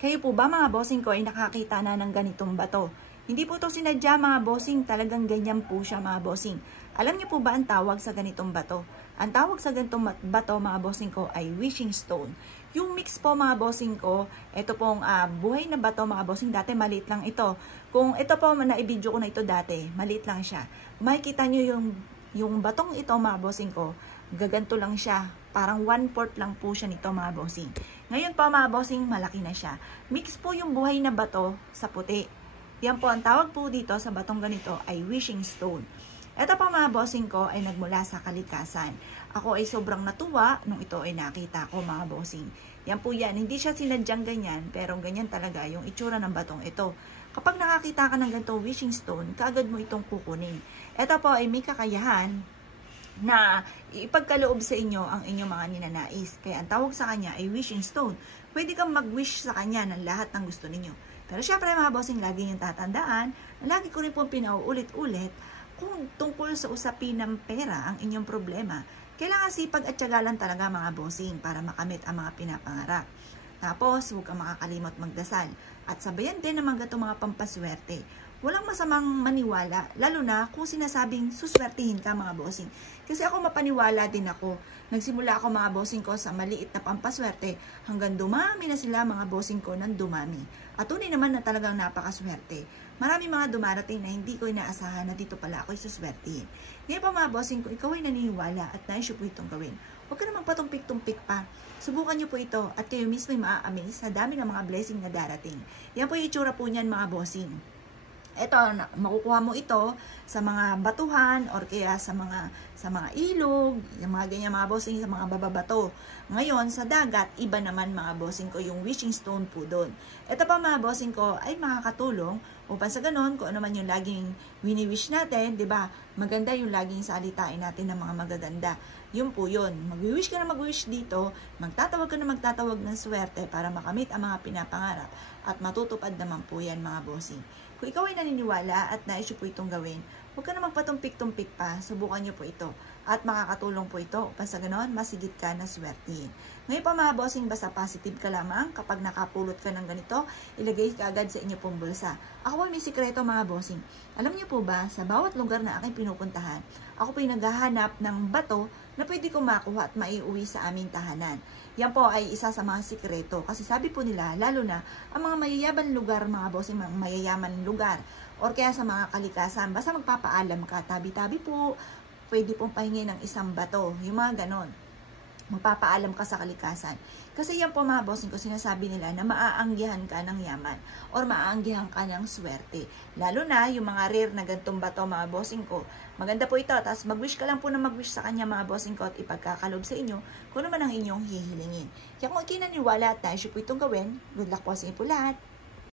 Kayo po ba mga bossing ko ay nakakita na ng ganitong bato? Hindi po ito sinadya mga bossing, talagang ganyan po siya mga bossing. Alam niyo po ba ang tawag sa ganitong bato? Ang tawag sa ganitong bato mga bossing ko ay wishing stone. Yung mix po mga bossing ko, ito pong buhay na bato mga bossing, dati maliit lang ito. Kung ito po na-video ko na ito dati, maliit lang siya. Makikita niyo yung batong ito mga bossing ko, gaganto lang siya. Parang 1/4 lang po siya nito mga bossing. Ngayon po mga bossing, malaki na siya. Mix po yung buhay na bato sa puti. Yan po ang tawag po dito sa batong ganito ay wishing stone. Ito po mga bossing ko ay nagmula sa kalikasan. Ako ay sobrang natuwa nung ito ay nakita ko mga bossing. Yan po yan, hindi siya sinadyang ganyan, pero ganyan talaga yung itsura ng batong ito. Kapag nakakita ka ng ganito wishing stone, kaagad mo itong kukunin. Ito po ay may kakayahan na ipagkaloob sa inyo ang inyong mga ninanais. Kaya ang tawag sa kanya ay wishing stone. Pwede kang mag-wish sa kanya ng lahat ng gusto ninyo. Pero syempre mga bossing, lagi niyong tatandaan, lagi ko rin pong pinauulit-ulit, kung tungkol sa usapin ng pera ang inyong problema, kailangan sipag at tiyaga talaga mga bossing para makamit ang mga pinapangarap. Tapos, huwag kang makakalimot magdasal. At sabayan din naman itong mga pampaswerte. Walang masamang maniwala, lalo na kung sinasabing suswertihin ka mga bossing. Kasi ako mapaniwala din ako. Nagsimula ako mga bossing ko sa maliit na pampaswerte hanggang dumami na sila mga bossing ko ng dumami. At tunay naman na talagang napakaswerte. Marami mga dumarating na hindi ko inaasahan na dito pala ako isuswertihin. Ngayon pa mga bossing ko, ikaw ay naniniwala at nais po itong gawin. Huwag ka namang patumpik-tumpik pa. Subukan nyo po ito at kayo mismo ay maa-amaze sa dami ng mga blessing na darating. Yan po yung itsura po niyan mga bossing. Ito, makukuha mo ito sa mga batuhan or kaya sa mga ilog, yung mga ganyan mga bossing, sa mga bababato. Ngayon, sa dagat, iba naman mga bossing ko, yung wishing stone po doon. Ito pa mga bossing ko ay makakatulong upang sa ganon, kung ano man yung laging wini-wish natin, di ba? Maganda yung laging salitain natin ng mga magaganda. Yun po yun. Mag-wish ka na mag-wish dito, magtatawag ka na magtatawag ng swerte para makamit ang mga pinapangarap at matutupad naman po yan mga bossing. Kung ikaw ay naniniwala at nais po itong gawin, huwag ka na magpatumpik-tumpik pa, subukan nyo po ito. At makakatulong po ito upang sa ganon, masigit ka na swertihin. Ngayon pa mga bossing, basta positive ka lamang. Kapag nakapulot ka ng ganito, ilagay ka agad sa inyo pong bulsa. Ako po may sikreto mga bossing. Alam niyo po ba, sa bawat lugar na aking pinupuntahan, ako po ay naghahanap ng bato na pwede kong makuha at maiuwi sa aming tahanan. Yan po ay isa sa mga sikreto. Kasi sabi po nila, lalo na ang mga mayayaman lugar, mga bossing, mga mayayaman lugar, or kaya sa mga kalikasan, basta magpapaalam ka, tabi-tabi po, pwede pong pahingi ng isang bato. Yung mga ganon. Magpapaalam ka sa kalikasan. Kasi yan po mga bossing ko, sinasabi nila na maaanggihan ka ng yaman or maaanggihan ka ng swerte. Lalo na yung mga rare na gantong bato mga bossing ko. Maganda po ito. Tapos mag-wish ka lang po na mag-wish sa kanya mga bossing ko at ipagkakalob sa inyo kung naman ang inyong hihilingin. Kaya kung ikinaniwala at nais po itong gawin, good luck po sa inyo po lahat.